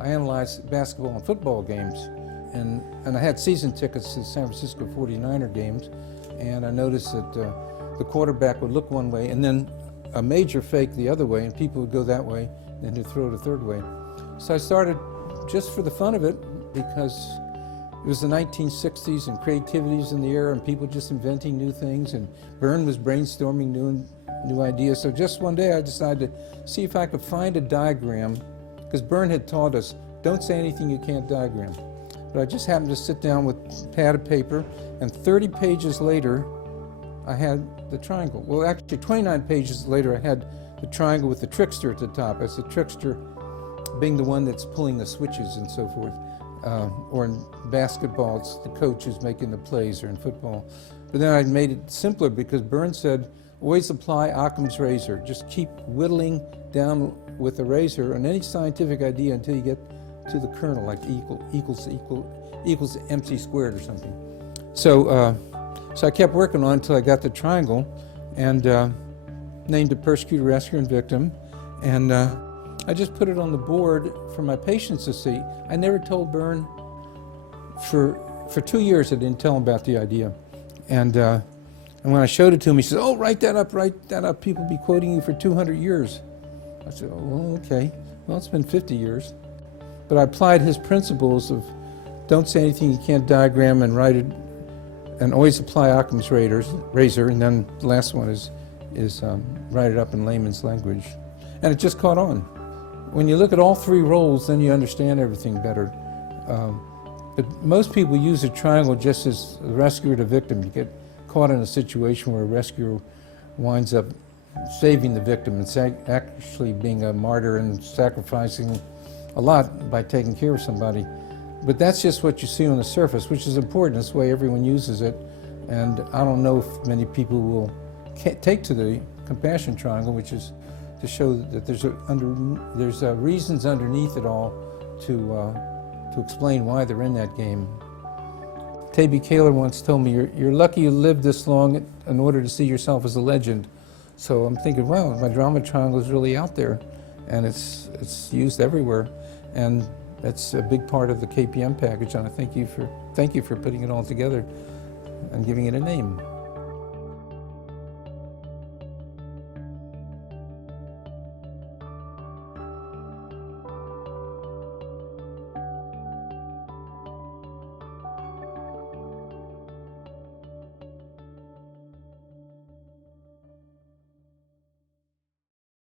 I analyzed basketball and football games, and I had season tickets to the San Francisco 49er games, and I noticed that the quarterback would look one way and then a major fake the other way, and people would go that way and he'd throw it a third way. So I started just for the fun of it, because it was the 1960s and creativity was in the air and people just inventing new things, and Byrne was brainstorming new ideas. So just one day I decided to see if I could find a diagram, because Byrne had taught us, don't say anything you can't diagram. But I just happened to sit down with a pad of paper, and 30 pages later I had the triangle. Well, actually 29 pages later I had the triangle with the trickster at the top, as the trickster being the one that's pulling the switches and so forth. Or in basketball, it's the coach who's making the plays, or in football. But then I made it simpler, because Byrne said, always apply Occam's razor. Just keep whittling down with a razor on any scientific idea until you get to the kernel, like equals MC squared or something. So I kept working on it until I got the triangle, and named it persecutor, rescuer, and victim. And I just put it on the board for my patients to see. I never told Byrne for 2 years. I didn't tell him about the idea. And when I showed it to him, he said, oh, write that up. People be quoting you for 200 years. I said, oh, well, okay. Well, it's been 50 years. But I applied his principles of don't say anything you can't diagram, and write it, and always apply Occam's razor. And then the last one is write it up in layman's language. And it just caught on. When you look at all three roles, then you understand everything better. But most people use a triangle just as the rescuer to victim. You get caught in a situation where a rescuer winds up saving the victim and actually being a martyr and sacrificing a lot by taking care of somebody. But that's just what you see on the surface, which is important. That's the way everyone uses it. And I don't know if many people will take to the compassion triangle, which is to show that there's reasons underneath it all to explain why they're in that game. T.B. Kaler once told me, you're lucky you lived this long in order to see yourself as a legend. So I'm thinking, wow, my drama triangle is really out there, and it's used everywhere, and that's a big part of the KPM package. And I thank you for putting it all together and giving it a name.